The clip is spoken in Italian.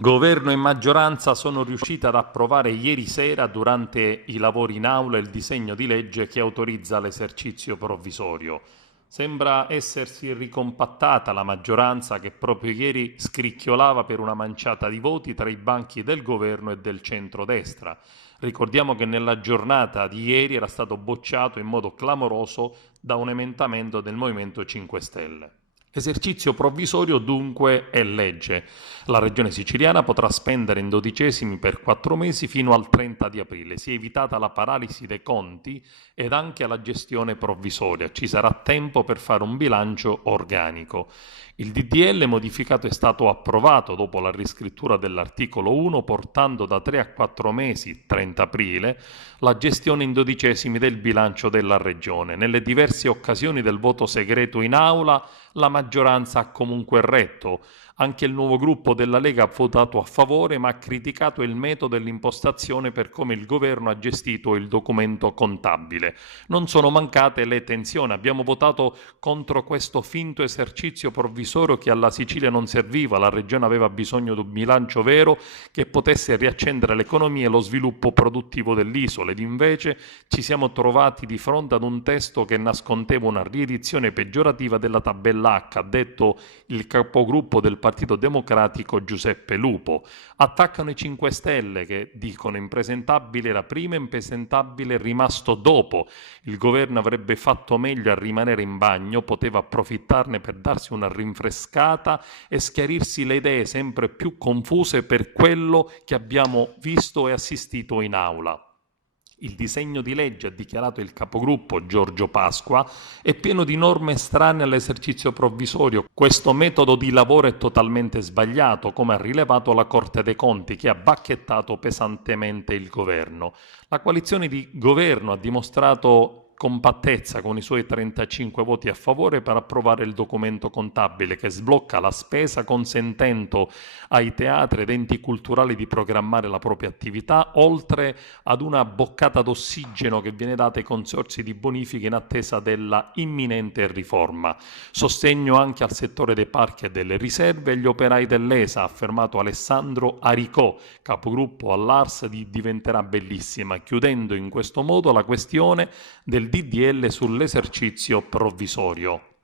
Governo e maggioranza sono riusciti ad approvare ieri sera, durante i lavori in aula, il disegno di legge che autorizza l'esercizio provvisorio. Sembra essersi ricompattata la maggioranza che proprio ieri scricchiolava per una manciata di voti tra i banchi del governo e del centrodestra. Ricordiamo che nella giornata di ieri era stato bocciato in modo clamoroso da un emendamento del Movimento 5 Stelle. L'esercizio provvisorio dunque è legge. La Regione siciliana potrà spendere in dodicesimi per 4 mesi fino al 30 di aprile. Si è evitata la paralisi dei conti ed anche la gestione provvisoria. Ci sarà tempo per fare un bilancio organico. Il DDL modificato è stato approvato dopo la riscrittura dell'articolo 1, portando da 3 a 4 mesi, 30 aprile, la gestione in dodicesimi del bilancio della Regione. Nelle diverse occasioni del voto segreto in aula, la maggioranza ha comunque retto. Anche il nuovo gruppo della Lega ha votato a favore, ma ha criticato il metodo e l'impostazione per come il governo ha gestito il documento contabile. Non sono mancate le tensioni. Abbiamo votato contro questo finto esercizio provvisorio che alla Sicilia non serviva. La Regione aveva bisogno di un bilancio vero che potesse riaccendere l'economia e lo sviluppo produttivo dell'isola. Ed invece ci siamo trovati di fronte ad un testo che nascondeva una riedizione peggiorativa della tabella H, ha detto il capogruppo del Partito Democratico Giuseppe Lupo. Attaccano i 5 Stelle che dicono impresentabile era prima, impresentabile rimasto dopo. Il governo avrebbe fatto meglio a rimanere in bagno, poteva approfittarne per darsi una rinfrescata e schiarirsi le idee sempre più confuse per quello che abbiamo visto e assistito in aula. Il disegno di legge, ha dichiarato il capogruppo Giorgio Pasqua, è pieno di norme estranee all'esercizio provvisorio. Questo metodo di lavoro è totalmente sbagliato, come ha rilevato la Corte dei Conti, che ha bacchettato pesantemente il governo. La coalizione di governo ha dimostrato compattezza con i suoi 35 voti a favore per approvare il documento contabile che sblocca la spesa, consentendo ai teatri ed enti culturali di programmare la propria attività, oltre ad una boccata d'ossigeno che viene data ai consorzi di bonifica in attesa della imminente riforma. Sostegno anche al settore dei parchi e delle riserve e agli operai dell'ESA, ha affermato Alessandro Aricò, capogruppo all'ARS di Diventerà Bellissima, chiudendo in questo modo la questione del DDL sull'esercizio provvisorio.